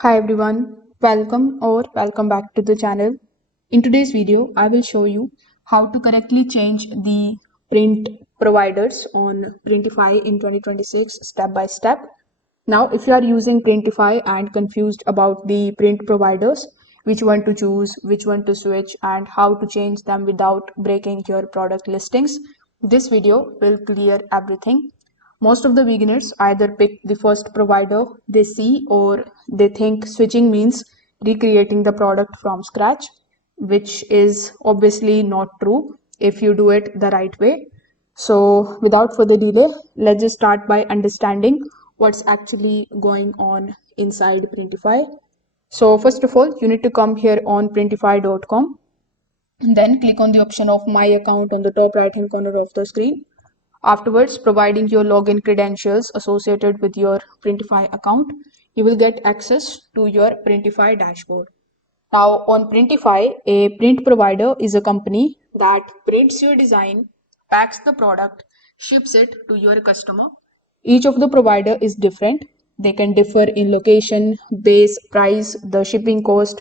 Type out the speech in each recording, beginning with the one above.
Hi everyone, welcome back to the channel. In today's video, I will show you how to correctly change the print providers on Printify in 2026 step by step. Now, if you are using Printify and confused about the print providers, which one to choose, which one to switch, and how to change them without breaking your product listings, this video will clear everything. Most of the beginners either pick the first provider they see or they think switching means recreating the product from scratch, which is obviously not true if you do it the right way. So, without further delay, let's just start by understanding what's actually going on inside Printify. So, first of all, you need to come here on printify.com and then click on the option of My Account on the top right hand corner of the screen. Afterwards, providing your login credentials associated with your Printify account, you will get access to your Printify dashboard. Now, on Printify, a print provider is a company that prints your design, packs the product, ships it to your customer. Each of the provider is different. They can differ in location, base, price, the shipping cost,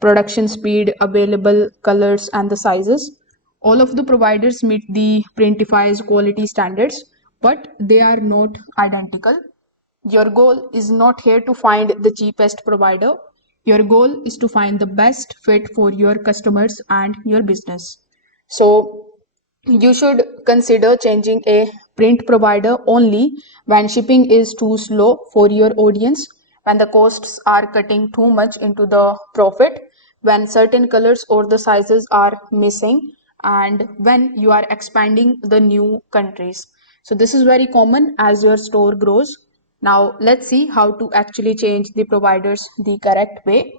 production speed, available colors, and the sizes. All of the providers meet the Printify's quality standards, but they are not identical. Your goal is not here to find the cheapest provider. Your goal is to find the best fit for your customers and your business. So, you should consider changing a print provider only when shipping is too slow for your audience, when the costs are cutting too much into the profit, when certain colors or the sizes are missing, and when you are expanding the new countries. So, this is very common as your store grows. Now, let's see how to actually change the providers the correct way.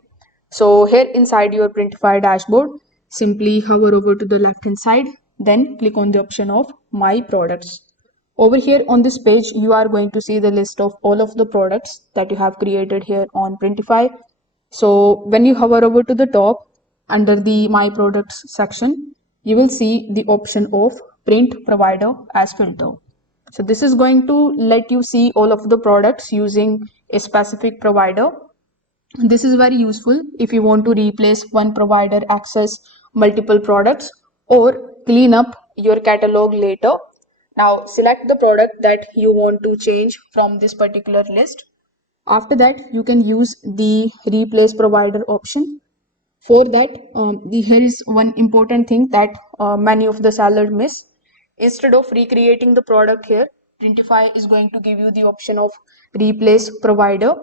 So here inside your Printify dashboard, simply hover over to the left hand side, then click on the option of My Products. Over here on this page, you are going to see the list of all of the products that you have created here on Printify. So when you hover over to the top, under the My Products section, you will see the option of Print Provider as filter. So this is going to let you see all of the products using a specific provider. This is very useful if you want to replace one provider, access multiple products, or clean up your catalog later. Now select the product that you want to change from this particular list. After that, you can use the replace provider option. For that, here is one important thing that many of the sellers miss. Instead of recreating the product here, Printify is going to give you the option of replace provider.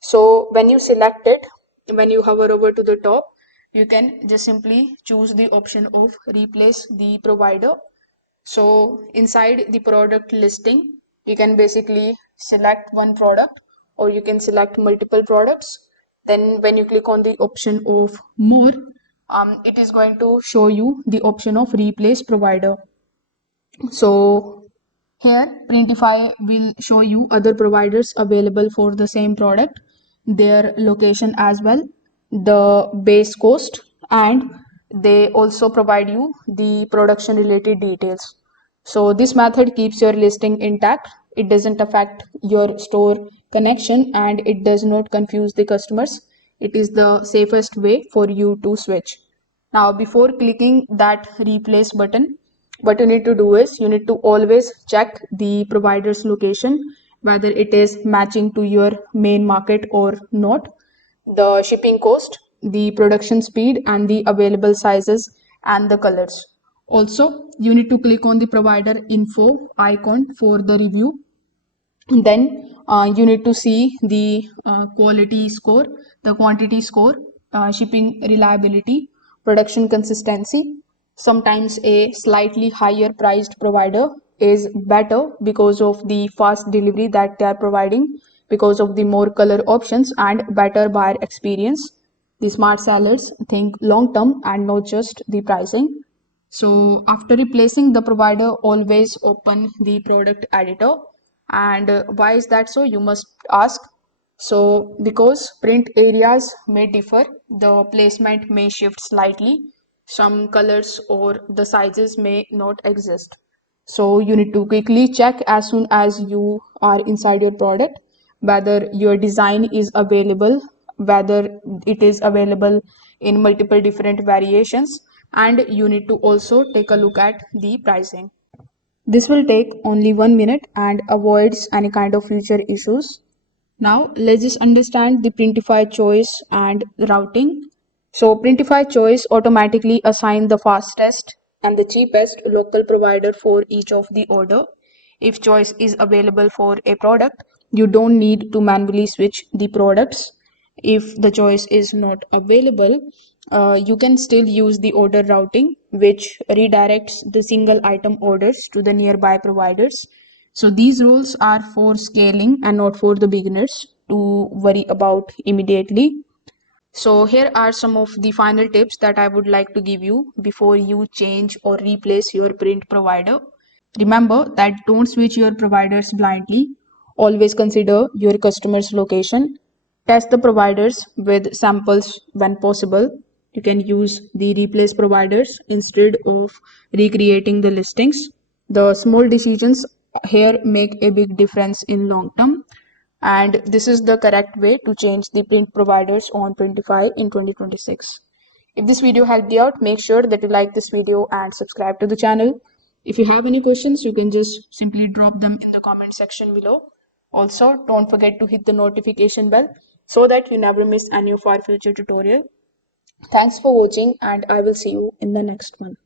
So when you select it, when you hover over to the top, you can just simply choose the option of replace the provider. So inside the product listing, you can basically select one product or you can select multiple products. Then when you click on the option of more, it is going to show you the option of replace provider. So here Printify will show you other providers available for the same product, their location as well, the base cost, and they also provide you the production related details. So this method keeps your listing intact. It doesn't affect your store connection and it does not confuse the customers. It is the safest way for you to switch. Now, before clicking that replace button, what you need to do is you need to always check the provider's location, whether it is matching to your main market or not, the shipping cost, the production speed, and the available sizes and the colors. Also, you need to click on the provider info icon for the review. Then you need to see the quality score, the quantity score, shipping reliability, production consistency. Sometimes a slightly higher priced provider is better because of the fast delivery that they are providing, because of the more color options and better buyer experience. The smart sellers think long term and not just the pricing. So after replacing the provider, always open the product editor. And why is that so? You must ask. So because print areas may differ, the placement may shift slightly. Some colors or the sizes may not exist. So you need to quickly check as soon as you are inside your product whether your design is available whether it is available in multiple different variations, and you need to also take a look at the pricing. This will take only 1 minute and avoids any kind of future issues. Now let's just understand the Printify choice and routing. So Printify choice automatically assign the fastest and the cheapest local provider for each of the order. If choice is available for a product, you don't need to manually switch the products. If the choice is not available, you can still use the order routing, which redirects the single item orders to the nearby providers. So these rules are for scaling and not for the beginners to worry about immediately. So here are some of the final tips that I would like to give you before you change or replace your print provider. Remember that don't switch your providers blindly. Always consider your customer's location. Test the providers with samples when possible. You can use the replace providers instead of recreating the listings. The small decisions here make a big difference in long term. And this is the correct way to change the print providers on Printify in 2026. If this video helped you out, make sure that you like this video and subscribe to the channel. If you have any questions, you can just simply drop them in the comment section below. Also, don't forget to hit the notification bell so that you never miss any of our future tutorial. Thanks for watching, and I will see you in the next one.